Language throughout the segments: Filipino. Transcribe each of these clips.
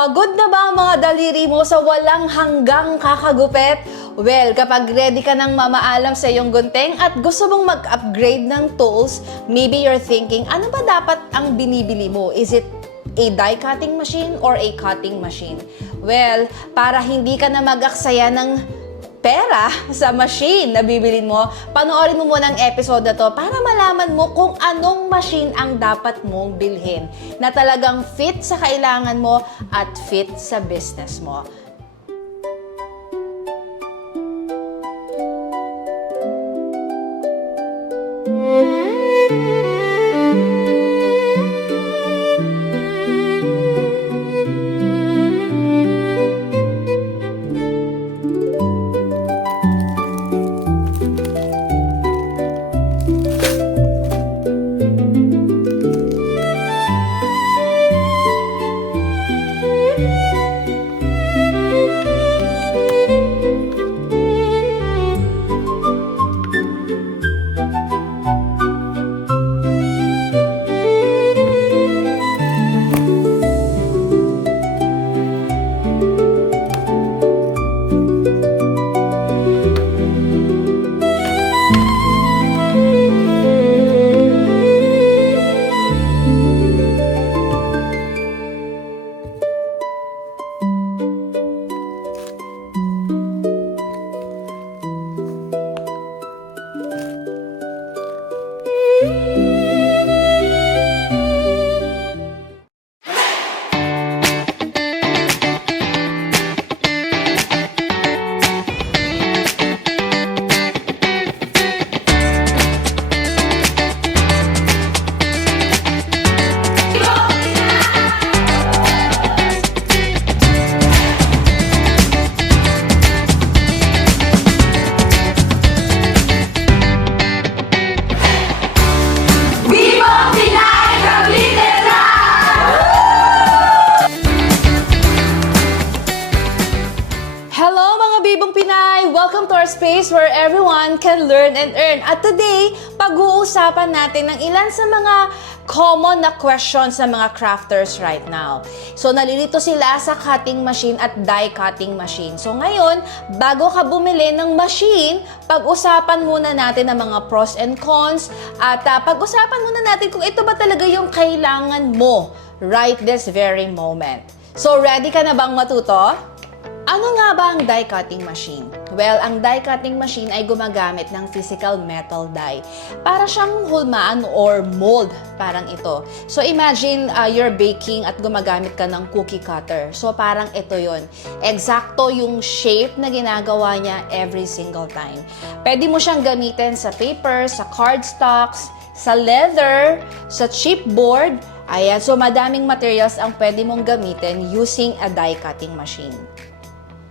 Pagod na ba ang mga daliri mo sa walang hanggang kakagupit? Well, kapag ready ka nang mamaalam sa iyong gunting at gusto mong mag-upgrade ng tools, maybe you're thinking, ano ba dapat ang binibili mo? Is it a die cutting machine or a cutting machine? Well, para hindi ka na mag-aksaya ng pera sa machine na bibilin mo, panoorin mo muna ang episode na to para malaman mo kung anong machine ang dapat mong bilhin na talagang fit sa kailangan mo at fit sa business mo. Welcome to our space where everyone can learn and earn. At today, pag-uusapan natin ng ilan sa mga common na questions ng mga crafters right now. So, nalilito sila sa cutting machine at die cutting machine. So, ngayon, bago ka bumili ng machine, pag-usapan muna natin ang mga pros and cons at pag-usapan muna natin kung ito ba talaga yung kailangan mo right this very moment. So, ready ka na bang matuto? Ano nga ba ang die cutting machine? Well, ang die cutting machine ay gumagamit ng physical metal die. Para siyang hulmaan or mold, parang ito. So imagine you're baking at gumagamit ka ng cookie cutter. So parang ito yon. Eksakto yung shape na ginagawa niya every single time. Pwede mo siyang gamitin sa paper, sa cardstocks, sa leather, sa chipboard. Ayan, so madaming materials ang pwede mong gamitin using a die cutting machine.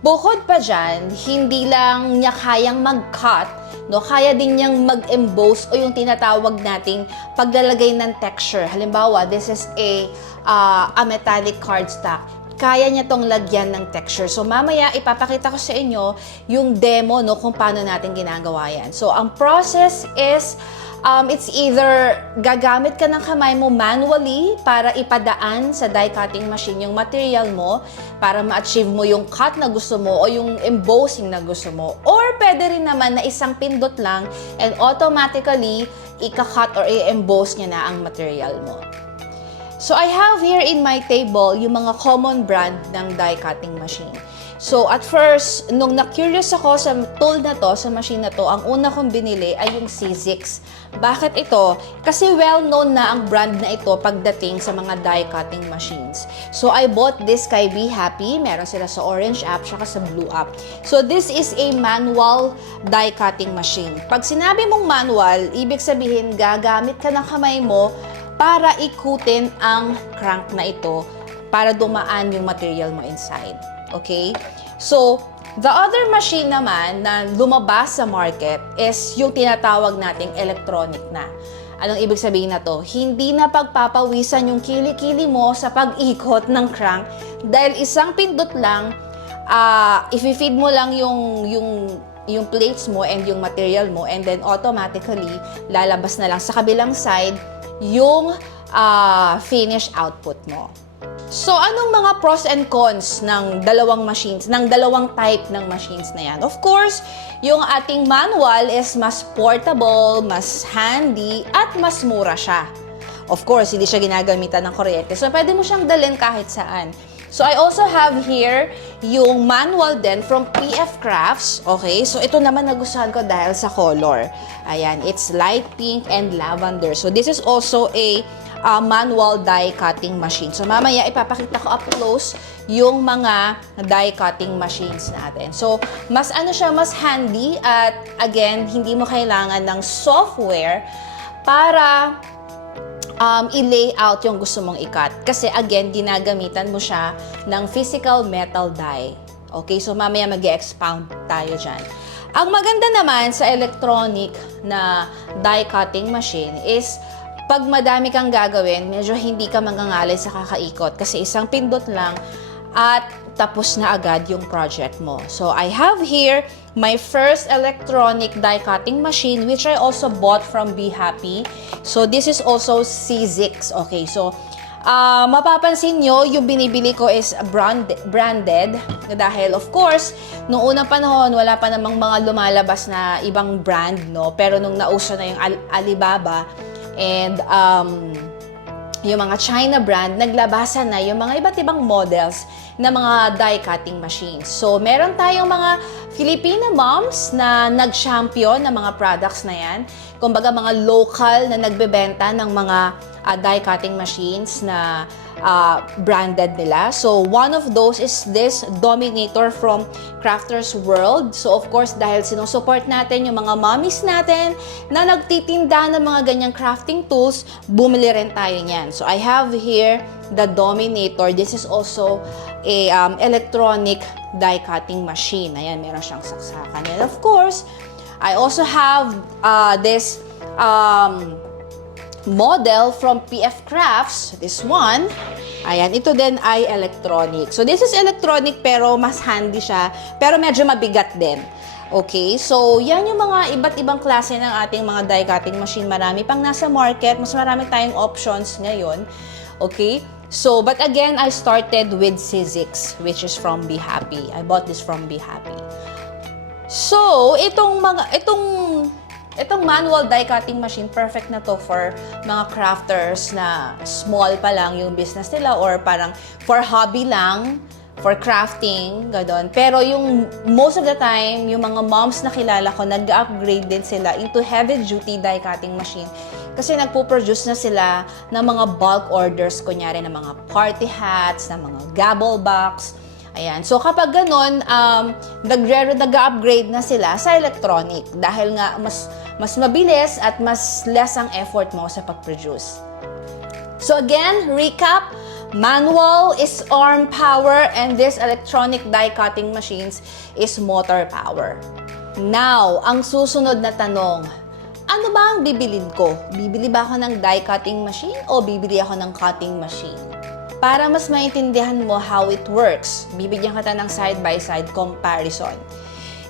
Bukod pa dyan, hindi lang niya kayang mag-cut, no? Kaya din niyang mag-emboss o yung tinatawag nating paglalagay ng texture. Halimbawa, this is a metallic cardstock. Kaya niya tong lagyan ng texture. So mamaya ipapakita ko sa inyo yung demo, no, kung paano natin ginagawa yan. So ang process is it's either gagamit ka ng kamay mo manually para ipadaan sa die cutting machine yung material mo para ma-achieve mo yung cut na gusto mo o yung embossing na gusto mo. Or pwede rin naman na isang pindot lang and automatically ika-cut or i-emboss niya na ang material mo. So I have here in my table yung mga common brand ng die cutting machine. So, at first, nung na-curious ako sa tool na to, sa machine na to, ang una kong binili ay yung C6. Bakit ito? Kasi well-known na ang brand na ito pagdating sa mga die-cutting machines. So, I bought this kay Be Happy. Meron sila sa Orange app, saka sa Blue app. So, this is a manual die-cutting machine. Pag sinabi mong manual, ibig sabihin, gagamit ka ng kamay mo para ikutin ang crank na ito para dumaan yung material mo inside. Okay? So, the other machine naman na lumabas sa market is yung tinatawag nating electronic na. Anong ibig sabihin na to? Hindi na pagpapawisan yung kili-kili mo sa pag-ikot ng crank dahil isang pindot lang, i-feed mo lang yung plates mo and yung material mo and then automatically lalabas na lang sa kabilang side yung finished output mo. So, anong mga pros and cons ng dalawang machines, ng dalawang type ng machines na yan? Of course, yung ating manual is mas portable, mas handy, at mas mura siya. Of course, hindi siya ginagamitan ng kuryente. So, pwede mo siyang dalhin kahit saan. So, I also have here yung manual din from PF Crafts. Okay? So, ito naman nagustuhan ko dahil sa color. Ayan, it's light pink and lavender. So, this is also a manual die cutting machine. So, mamaya ipapakita ko up close yung mga die cutting machines natin. So, mas siya, mas handy at again, hindi mo kailangan ng software para i-layout yung gusto mong i-cut. Kasi again, ginagamitan mo siya ng physical metal die. Okay? So, mamaya mag-expound tayo dyan. Ang maganda naman sa electronic na die cutting machine is pag madami kang gagawin, medyo hindi ka mangangalay sa kakaikot kasi isang pindot lang at tapos na agad yung project mo. So, I have here my first electronic die cutting machine which I also bought from Be Happy. So, this is also C6. Okay, so, mapapansin nyo, yung binibili ko is branded dahil of course, noong unang panahon, wala pa namang mga lumalabas na ibang brand, no? Pero nung nauso na yung Alibaba and yung mga China brand, naglabasan na yung mga iba't ibang models na mga die cutting machines. So, meron tayong mga Filipina moms na nag-champion ng mga products na yan. Kumbaga, mga local na nagbebenta ng mga die cutting machines na branded nila. So, one of those is this Dominator from Crafters World. So, of course, dahil sinusupport natin yung mga mommies natin na nagtitinda ng mga ganyang crafting tools, bumili rin tayo niyan. So, I have here the Dominator. This is also a electronic die cutting machine. Ayan, meron siyang saksakan. And of course, I also have this model from PF Crafts, this one. Ayan, ito din ay electronic. So, this is electronic pero mas handy siya, pero medyo mabigat din. Okay, so yan yung mga iba't ibang klase ng ating mga die cutting machine. Marami pang nasa market, mas marami tayong options ngayon. Okay, so but again, I started with C6, which is from Be Happy. I bought this from Be Happy. So, itong manual die cutting machine, perfect na to for mga crafters na small pa lang yung business nila or parang for hobby lang, for crafting, gano'n. Pero yung most of the time, yung mga moms na kilala ko, nag-upgrade din sila into heavy-duty die cutting machine kasi nagpo-produce na sila ng mga bulk orders, kunyari ng mga party hats, ng mga gabble box. Ayan. So, kapag ganun, nag-upgrade na sila sa electronic dahil nga mas mabilis at mas less ang effort mo sa pag-produce. So, again, recap, manual is arm power and this electronic die cutting machines is motor power. Now, ang susunod na tanong, ano ba ang bibilin ko? Bibili ba ako ng die cutting machine o bibili ako ng cutting machine? Para mas maintindihan mo how it works, bibigyan kita ng side-by-side comparison.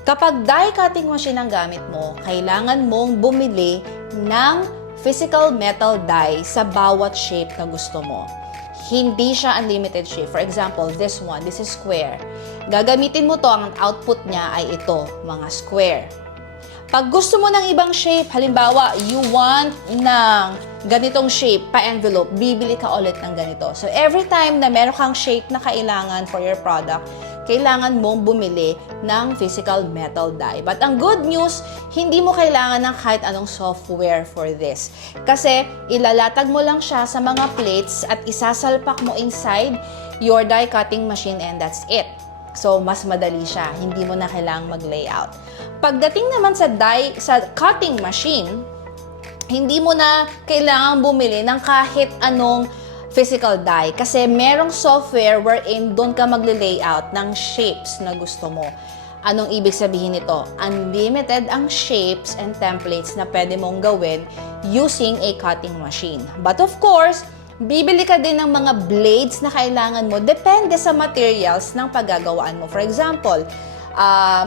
Kapag die cutting machine ang gamit mo, kailangan mong bumili ng physical metal die sa bawat shape na gusto mo. Hindi siya unlimited shape. For example, this one, this is square. Gagamitin mo to, ang output niya ay ito, mga square. Pag gusto mo ng ibang shape, halimbawa, you want ng ganitong shape, pa-envelope, bibili ka ulit ng ganito. So, every time na meron kang shape na kailangan for your product, kailangan mong bumili ng physical metal die. But ang good news, hindi mo kailangan ng kahit anong software for this. Kasi, ilalatag mo lang siya sa mga plates at isasalpak mo inside your die cutting machine and that's it. So, mas madali siya. Hindi mo na kailangang mag-layout. Pagdating naman sa cutting machine, hindi mo na kailangang bumili ng kahit anong physical die kasi merong software wherein doon ka magle-layout ng shapes na gusto mo. Anong ibig sabihin nito? Unlimited ang shapes and templates na pwede mong gawin using a cutting machine. But of course, bibili ka din ng mga blades na kailangan mo depende sa materials ng paggagawaan mo. For example,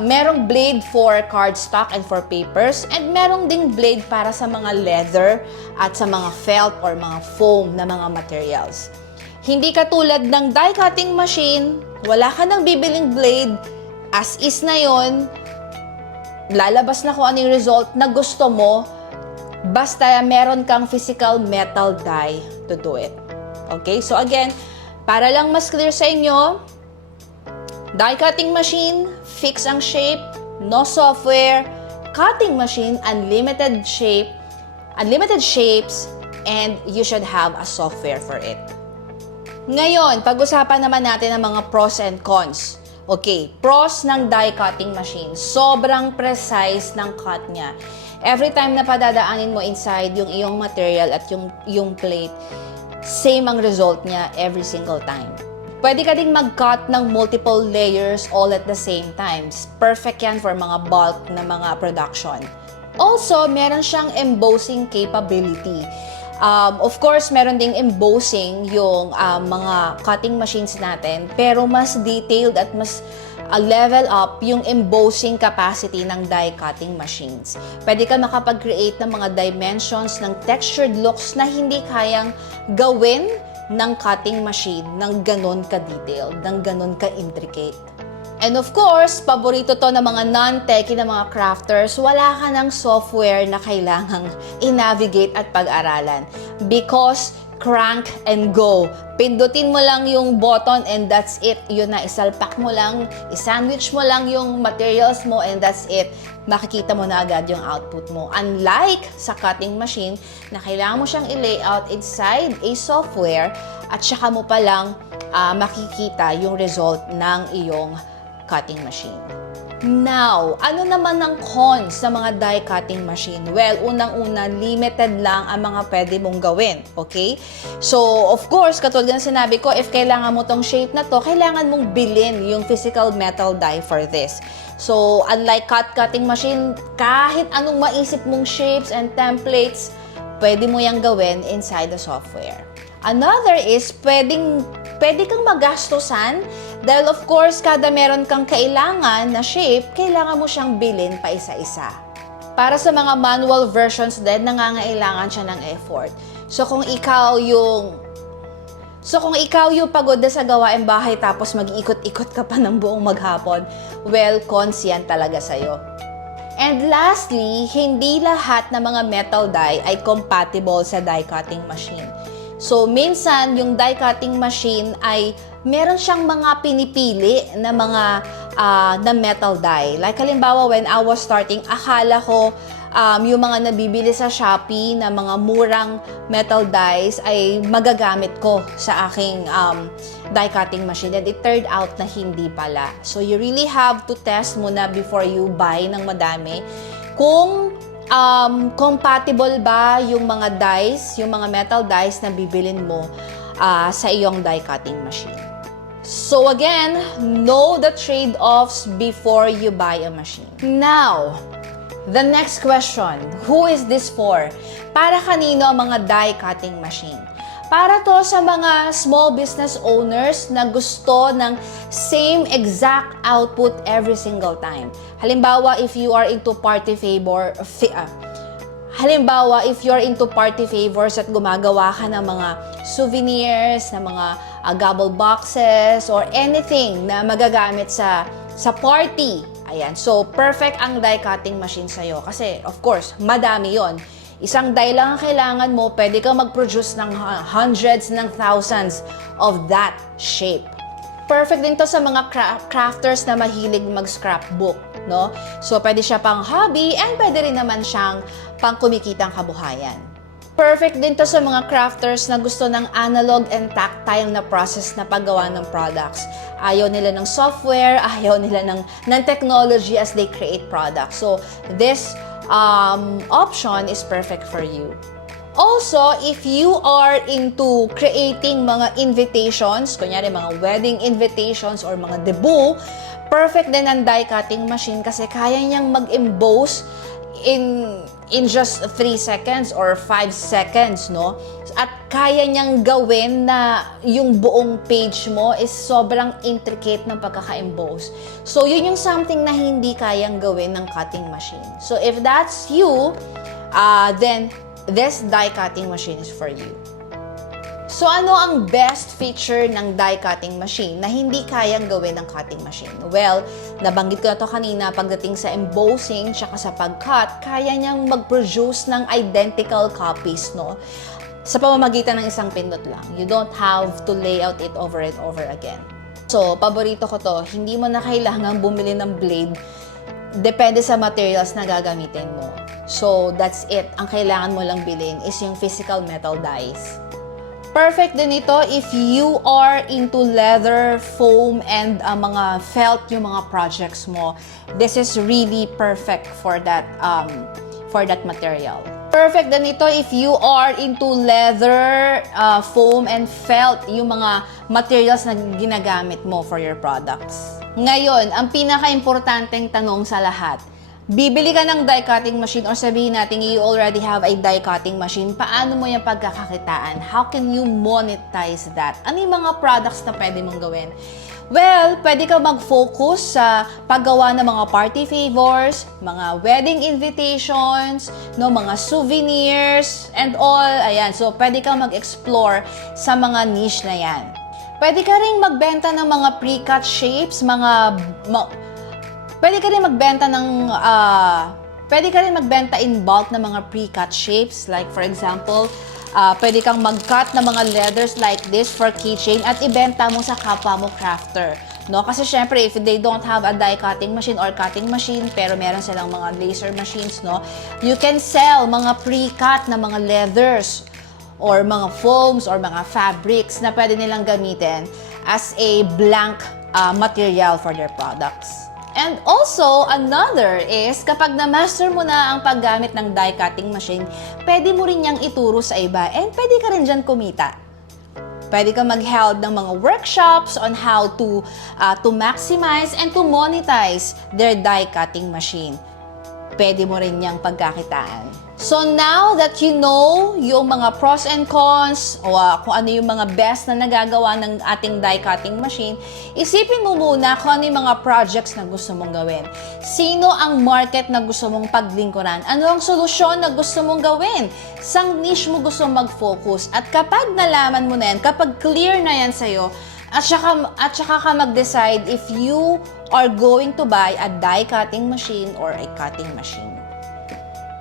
merong blade for cardstock and for papers and merong ding blade para sa mga leather at sa mga felt or mga foam na mga materials. Hindi katulad ng die cutting machine, wala ka nang bibiling blade, as is na yon, lalabas na kung ano yung result na gusto mo, basta meron kang physical metal die to do it. Okay? So again, para lang mas clear sa inyo, die cutting machine, fix ang shape, no software. Cutting machine, unlimited shapes, and you should have a software for it. Ngayon, pag-usapan naman natin ang mga pros and cons. Okay, pros ng die cutting machine. Sobrang precise ng cut niya. Every time na padadaanin mo inside yung iyong material at yung plate, same ang result niya every single time. Pwede ka ding mag-cut ng multiple layers all at the same time. Perfect yan for mga bulk na mga production. Also, meron siyang embossing capability. Of course, meron ding embossing yung mga cutting machines natin, pero mas detailed at mas level up yung embossing capacity ng die cutting machines. Pwede ka makapag-create ng mga dimensions, ng textured looks na hindi kayang gawin ng cutting machine ng ganon ka-detailed, ng ganon ka-intricate. And of course, paborito to ng mga non-techie na mga crafters, wala ka ng software na kailangang i-navigate at pag-aralan. Because crank and go. Pindutin mo lang yung button and that's it. Yun na, isalpak mo lang, isandwich mo lang yung materials mo and that's it. Makikita mo na agad yung output mo. Unlike sa cutting machine na kailangan mo siyang i-layout inside a software at saka mo pa lang makikita yung result ng iyong cutting machine. Now, ano naman ang cons sa mga die cutting machine? Well, unang-una, limited lang ang mga pwede mong gawin. Okay? So, of course, katulad ng sinabi ko, if kailangan mo tong shape na to, kailangan mong bilhin yung physical metal die for this. So, unlike cutting machine, kahit anong maisip mong shapes and templates, pwede mo yang gawin inside the software. Another is, pwede kang magastosan dahil of course, kada meron kang kailangan na shape, kailangan mo siyang bilhin pa isa-isa. Para sa mga manual versions din, nangangailangan siya ng effort. So kung ikaw yung pagod na sa gawaing bahay tapos mag-iikot-ikot ka pa ng buong maghapon, well, cons yan talaga sa'yo. And lastly, hindi lahat ng mga metal die ay compatible sa die cutting machine. So, minsan, yung die cutting machine ay meron siyang mga pinipili na mga na metal die. Like, halimbawa, when I was starting, akala ko yung mga nabibili sa Shopee na mga murang metal dies ay magagamit ko sa aking die cutting machine. And it turned out na hindi pala. So, you really have to test muna before you buy ng madami kung compatible ba yung mga dies, yung mga metal dies na bibilin mo sa iyong die cutting machine. So again, know the trade-offs before you buy a machine. Now, the next question, who is this for? Para kanino ang mga die cutting machine? Para to sa mga small business owners na gusto ng same exact output every single time. Halimbawa, if you're into party favors at gumagawa ka ng mga souvenirs, na mga gobble boxes, or anything na magagamit sa party. Ayan. So, perfect ang die cutting machine sa'yo. Kasi, of course, madami yon. Isang die lang ang kailangan mo, pwede kang mag-produce ng hundreds ng thousands of that shape. Perfect din to sa mga crafters na mahilig mag-scrapbook, no? So, pwede siya pang hobby and pwede rin naman siyang pang kumikitang kabuhayan. Perfect din to sa mga crafters na gusto ng analog and tactile na process na paggawa ng products. Ayaw nila ng software, ayaw nila ng technology as they create products. So, this option is perfect for you. Also, if you are into creating mga invitations, kunyari mga wedding invitations or mga debut, perfect din ang die cutting machine kasi kaya niyang mag-emboss in just 3 seconds or 5 seconds, no? At kaya niyang gawin na yung buong page mo is sobrang intricate ng pagkaka-emboss. So, yun yung something na hindi kayang gawin ng cutting machine. So, if that's you, then this die cutting machine is for you. So ano ang best feature ng die cutting machine na hindi kayang gawin ng cutting machine? Well, nabanggit ko na to kanina, pagdating sa embossing tsaka sa pag-cut, kaya niyang mag-produce ng identical copies, no? Sa pamamagitan ng isang pindot lang. You don't have to lay out it over and over again. So, paborito ko to, hindi mo na kailangan bumili ng blade. Depende sa materials na gagamitin mo. So, that's it. Ang kailangan mo lang bilhin is yung physical metal dies. Perfect din ito if you are into leather, foam, and mga felt yung mga projects mo. This is really perfect for that material. Perfect din ito if you are into leather, foam, and felt yung mga materials na ginagamit mo for your products. Ngayon, ang pinaka-importanteng tanong sa lahat, bibili ka ng die cutting machine or sabihin natin you already have a die cutting machine, paano mo yung pagkakakitaan? How can you monetize that? Ano yung mga products na pwede mong gawin? Well, pwede ka mag-focus sa paggawa ng mga party favors, mga wedding invitations, no, mga souvenirs, and all. Ayan, so pwede ka mag-explore sa mga niche na yan. Pwede ka rin magbenta ng mga pre-cut shapes, pwede ka rin magbenta in bulk ng mga pre-cut shapes. Like for example, pwede kang mag-cut ng mga leathers like this for keychain at ibenta mo sa kapwa mo crafter. No? Kasi syempre, if they don't have a die cutting machine or cutting machine, pero meron silang mga laser machines, no? You can sell mga pre-cut na mga leathers or mga foams or mga fabrics na pwede nilang gamitin as a blank material for their products. And also, another is, kapag na-master mo na ang paggamit ng die cutting machine, pwede mo rin niyang ituro sa iba and pwede ka rin dyan kumita. Pwede ka mag-held ng mga workshops on how to maximize and to monetize their die cutting machine. Pwede mo rin niyang pagkakitaan. So now that you know yung mga pros and cons o kung ano yung mga best na nagagawa ng ating die cutting machine, isipin mo muna kung ano yung mga projects na gusto mong gawin. Sino ang market na gusto mong paglingkuran? Ano ang solusyon na gusto mong gawin? Sang niche mo gusto mag-focus? At kapag nalaman mo na yan, kapag clear na yan sa'yo, at saka ka mag-decide if you are going to buy a die cutting machine or a cutting machine.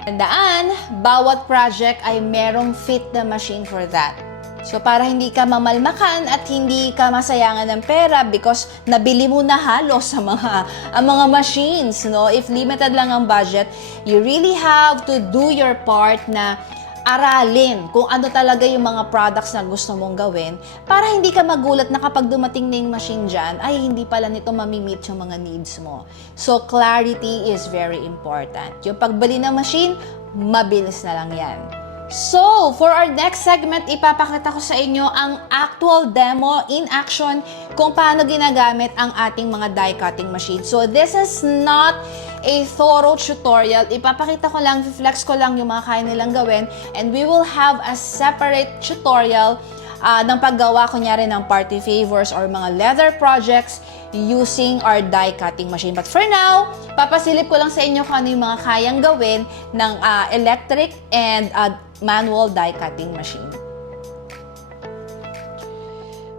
Tandaan, bawat project ay merong fit na machine for that. So, para hindi ka mamalmakan at hindi ka masayangan ng pera because nabili mo na halos sa mga machines, no? If limited lang ang budget, you really have to do your part na aralin kung ano talaga yung mga products na gusto mong gawin para hindi ka magulat na kapag dumating na yung machine dyan, ay hindi pala nito mamimit yung mga needs mo. So, clarity is very important. Yung pagbili ng machine, mabilis na lang yan. So, for our next segment, ipapakita ko sa inyo ang actual demo in action kung paano ginagamit ang ating mga die cutting machine. So, this is not a thorough tutorial. Ipapakita ko lang, flex ko lang yung mga kaya nilang gawin, and we will have a separate tutorial ng paggawa kunyari ng party favors or mga leather projects using our die cutting machine. But for now, papasilip ko lang sa inyo kung ano yung mga kayang gawin ng electric and manual die cutting machine.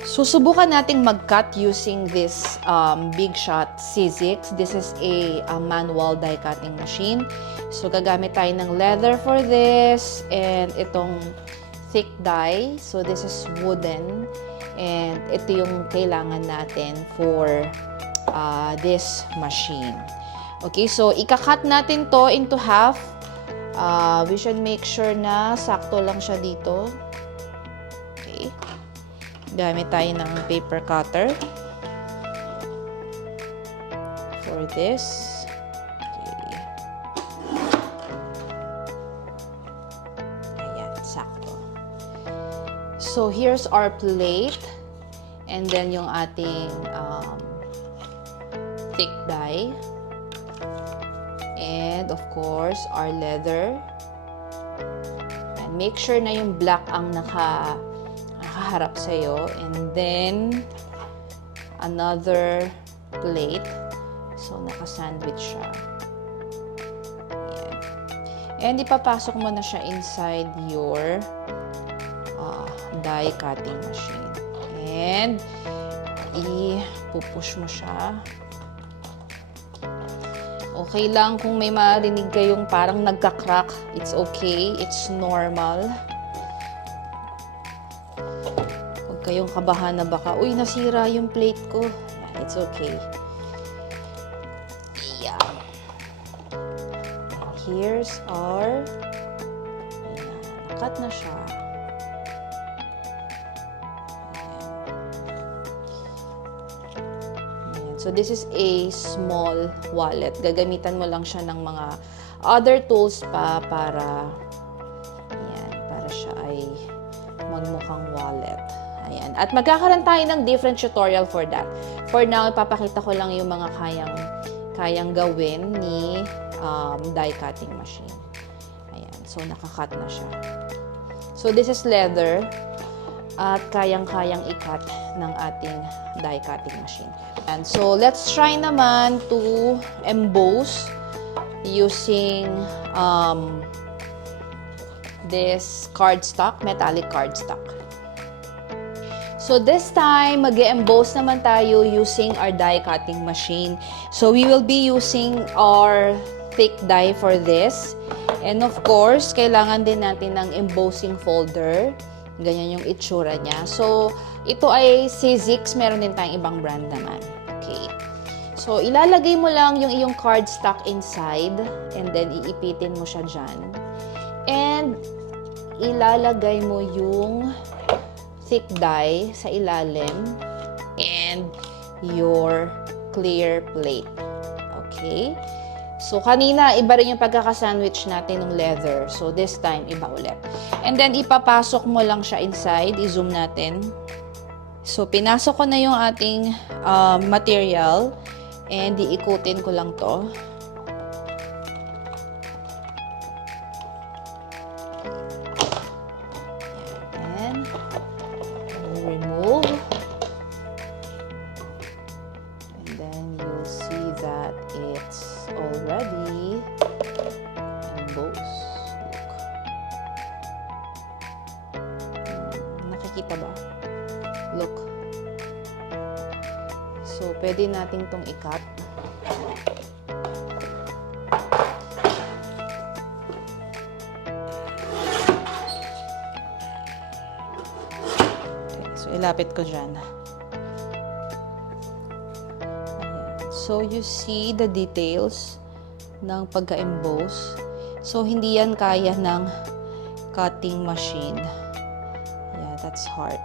Susubukan nating mag-cut using this Big Shot C6. This is a manual die cutting machine. So, gagamit tayo ng leather for this and itong thick die. So, this is wooden. And ito yung kailangan natin for this machine. Okay, so ika-cut natin to into half. We should make sure na sakto lang siya dito. Okay. Gamit tayo ng paper cutter for this. Okay. Ayan, sakto. So, here's our plate. And then, yung ating thick die. And, of course, our leather. And make sure na yung black ang nakaharap sa'yo. And then, another plate. So, naka-sandwich siya. Ayan. And, ipapasok mo na siya inside your die cutting machine. And i-push mo siya. Okay lang kung may marinig kayong parang nagka-crack. It's okay. It's normal. Huwag kayong kabahan na baka, uy, nasira yung plate ko. Yeah, it's okay. Yeah. And here's our... Ayan, nakat na siya. So, this is a small wallet. Gagamitan mo lang siya ng mga other tools pa para, ayan, para siya ay magmukhang wallet. Ayan. At magkakaroon tayo ng different tutorial for that. For now, ipapakita ko lang yung mga kayang gawin ni die cutting machine. Ayan. So, nakakat na siya. So, this is leather. At kayang-kayang i-cut ng ating die cutting machine. And so, let's try naman to emboss using this cardstock, metallic cardstock. So, this time, mag-emboss naman tayo using our die cutting machine. So, we will be using our thick die for this. And of course, kailangan din natin ng embossing folder. Ganyan yung itsura niya. So, ito ay Sizzix. Meron din tayong ibang brand naman. Okay. So, ilalagay mo lang yung iyong cardstock inside and then iipitin mo siya dyan. And, ilalagay mo yung thick die sa ilalim and your clear plate. Okay? So, kanina, iba rin yung pagkakasandwich natin ng leather. So, this time, iba ulit. And then, ipapasok mo lang siya inside. I-zoom natin. So, pinasok ko na yung ating material. And, iikutin ko lang to. And, remove. And then, you'll see that it's already embossed. Look. Nakikita ba? Look. So, pwede natin tong i-cut. Okay, so ilapit ko dyan. So, you see the details ng pagka-emboss. So, hindi yan kaya ng cutting machine. Yeah, that's hard.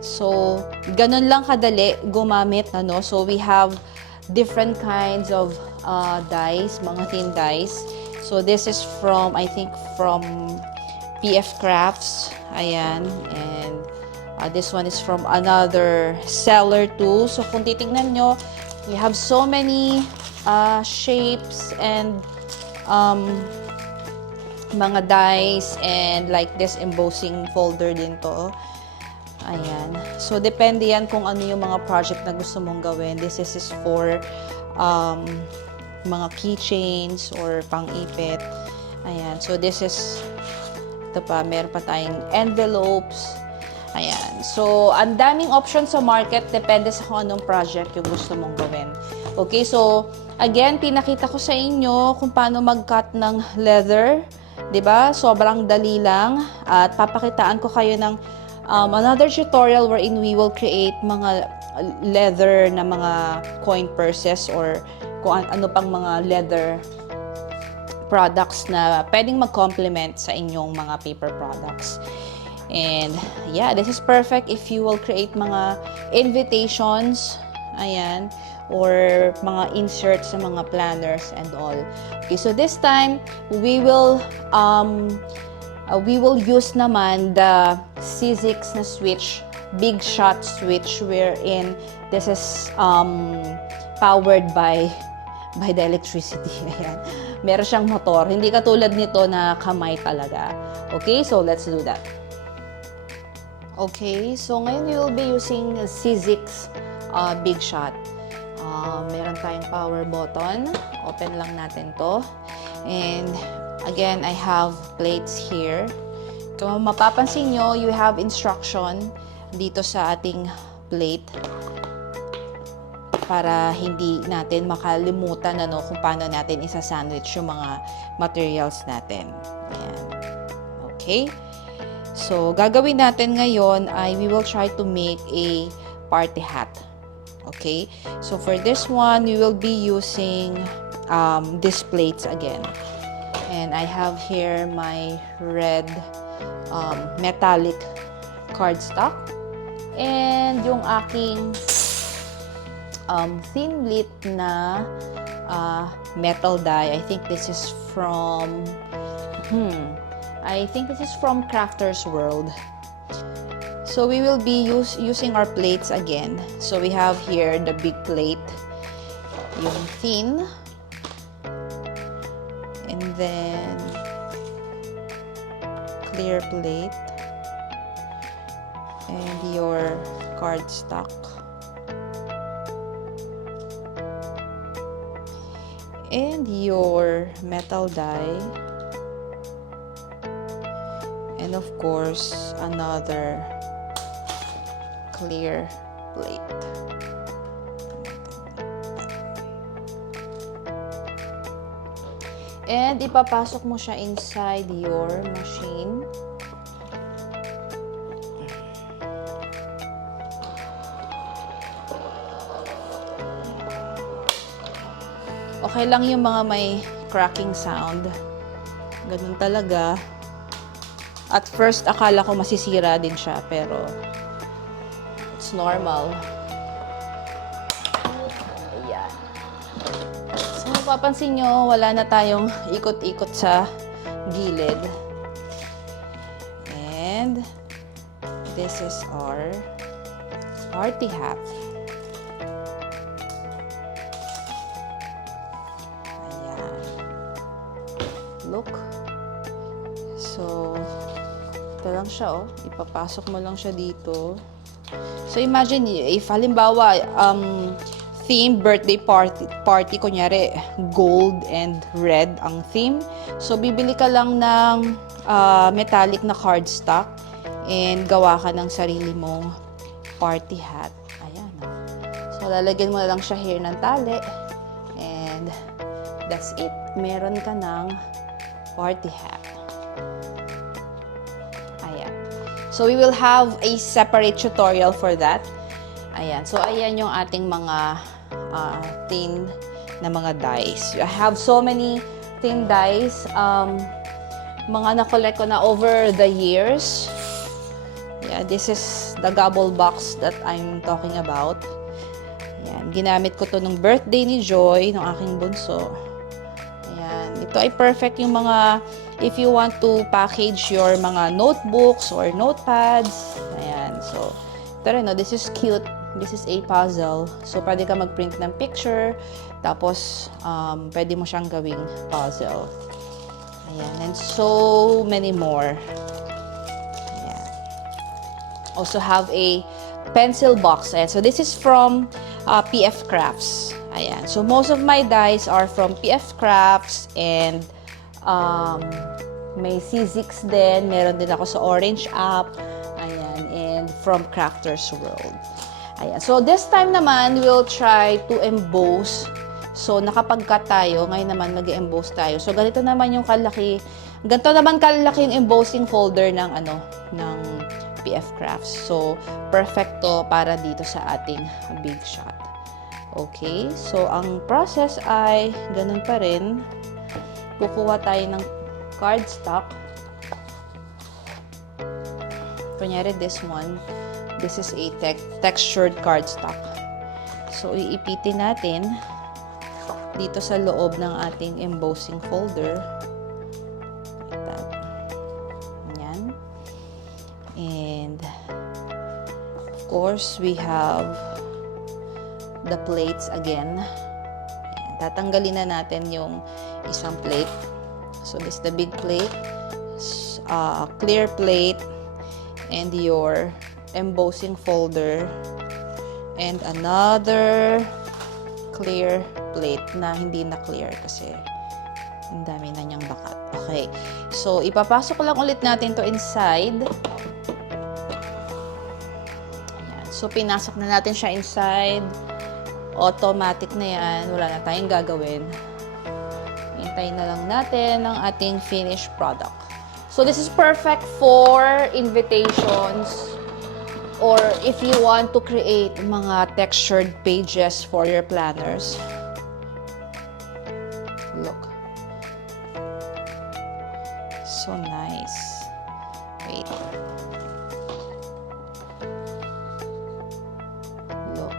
So, ganun lang kadali gumamit, ano? So, we have different kinds of dies, mga thin dies. So, this is from, I think, from PF Crafts. Ayan. And this one is from another seller too. So, kung titingnan nyo, we have so many shapes and mga dies and like this embossing folder din to. Ayan. So, depende yan kung ano yung mga project na gusto mong gawin. This is for mga keychains or pang-ipit. Ayan. So, this is ito pa. Meron pa tayong envelopes. Ayan. So, ang daming options sa market. Depende sa kung anong project yung gusto mong gawin. Okay, so, again, pinakita ko sa inyo kung paano mag-cut ng leather. 'Di ba? Sobrang dali lang. At papakitaan ko kayo ng another tutorial wherein we will create mga leather na mga coin purses or kung ano pang mga leather products na pwedeng mag-complement sa inyong mga paper products. And yeah, this is perfect if you will create mga invitations, ayan, or mga inserts sa mga planners and all. Okay, so this time we will use naman the Sizzix na switch, big shot switch, wherein this is powered by the electricity. Ayan. Meron siyang motor. Hindi katulad nito na kamay talaga. Okay, so let's do that. Okay, so ngayon we will be using Sizzix Big Shot. Meron tayong power button. Open lang natin to. And Again, I have plates here. Kung mapapansin nyo, you have instruction dito sa ating plate para hindi natin makalimutan kung paano natin isa-sandwich yung mga materials natin. Ayan. Okay? So, gagawin natin ngayon ay we will try to make a party hat. Okay? So, for this one, we will be using these plates again. And I have here my red metallic cardstock and yung aking thin lit na metal die. I think this is from Crafters World. So we will be using our plates again. So we have here the big plate, yung thin, and then clear plate, and your cardstock. And your metal die, and of course another clear plate. And ipapasok mo siya inside your machine. Okay lang yung mga may cracking sound. Ganun talaga. At first, akala ko masisira din siya, pero it's normal. Ayan. So, mapapansin nyo, wala na tayong ikot-ikot sa gilid. And this is our party hat. Look. So, ito lang siya, ipapasok mo lang siya dito. So, imagine, if halimbawa, theme birthday party, kunyari, gold and red ang theme. So, bibili ka lang ng metallic na cardstock and gawa ka ng sarili mong party hat. Ayan. So, lalagyan mo na lang siya here ng tali. And, that's it. Meron ka ng party hat. Ayan. So, we will have a separate tutorial for that. Ayan. So, ayan yung ating mga thin na mga dies. I have so many thin dies. Mga na-collect ko na over the years. Yeah, this is the gobble box that I'm talking about. Ayan. Ginamit ko to nung birthday ni Joy, ng aking bunso. Ito ay perfect yung mga if you want to package your mga notebooks or notepads. Ayan. So, ito rin, this is cute. This is a puzzle. So, pwede ka mag-print ng picture. Tapos, pwede mo siyang gawing puzzle. Ayan. And so many more. Ayan. Also have a pencil box. Ayan. So, this is from PF Crafts. Ayan. So, most of my dies are from PF Crafts and may C6 din. Meron din ako sa Orange app. Ayan. And from Crafters World. Ayan. So, this time naman, we'll try to emboss. So, nakapag-cut tayo. Ngayon naman, mag-emboss tayo. So, ganito naman kalaki yung embossing folder ng ng PF Crafts. So, perfecto para dito sa ating big shot. Okay, so ang process ay ganun pa rin. Kukuha tayo ng cardstock. Kunyari this one, this is a textured cardstock. So iipitin natin dito sa loob ng ating embossing folder. Yan. And of course, we have the plates again. Tatanggalin na natin yung isang plate. So, this is the big plate, clear plate, and your embossing folder, and another clear plate na hindi na clear kasi Ang dami na niyang bakat. Okay. So, ipapasok lang ulit natin to inside. Ayan. So, pinasok na natin siya inside. Automatic na yan. Wala na tayong gagawin. Hintayin na lang natin ang ating finished product. So, this is perfect for invitations or if you want to create mga textured pages for your planners. Look. So nice. Wait. Look.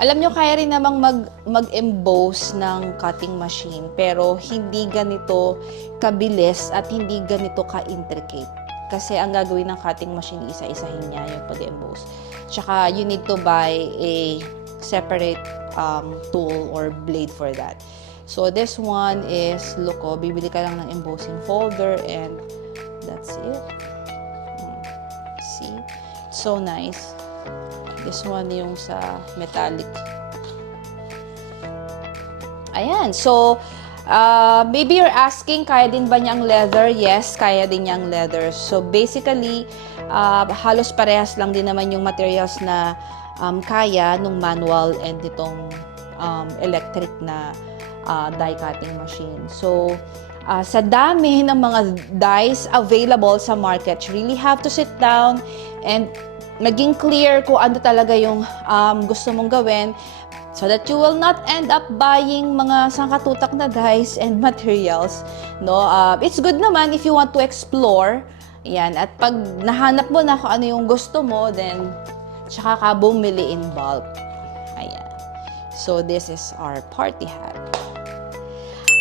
Alam nyo, kaya rin namang mag-emboss ng cutting machine, pero hindi ganito kabilis at hindi ganito ka-intricate. Kasi ang gagawin ng cutting machine, isa-isahin niya yung pag-emboss. Tsaka, you need to buy a separate tool or blade for that. So, this one is, look, bibili ka lang ng embossing folder and that's it. See? So nice. This one yung sa metallic. Ayan. So, maybe you're asking, kaya din ba niyang leather? Yes, kaya din niyang leather. So, basically, halos parehas lang din naman yung materials na kaya nung manual and itong electric na die cutting machine. So, sa dami ng mga dies available sa market, you really have to sit down and maging clear kung ano talaga yung gusto mong gawin so that you will not end up buying mga sangkatutak na dies and materials. No, it's good naman if you want to explore. Yan. At pag nahanap mo na kung ano yung gusto mo, then tsaka ka bumili in bulk. Ayan. So, this is our party hat.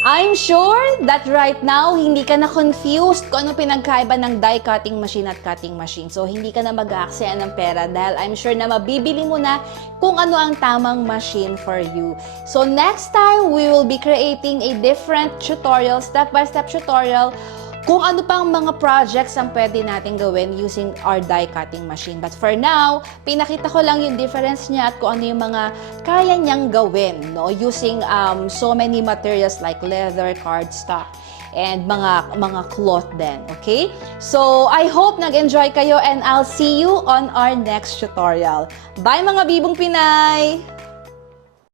I'm sure that right now, hindi ka na confused kung ano pinagkaiba ng die cutting machine at cutting machine. So, hindi ka na mag-aaksaya ng pera dahil I'm sure na mabibili mo na kung ano ang tamang machine for you. So, next time, we will be creating a different tutorial, step-by-step tutorial kung ano pang mga projects ang pwede natin gawin using our die cutting machine. But for now, pinakita ko lang yung difference niya at kung ano yung mga kaya niyang gawin, no? Using so many materials like leather, cardstock, and mga cloth din. Okay? So, I hope nag-enjoy kayo and I'll see you on our next tutorial. Bye mga Bibong Pinay!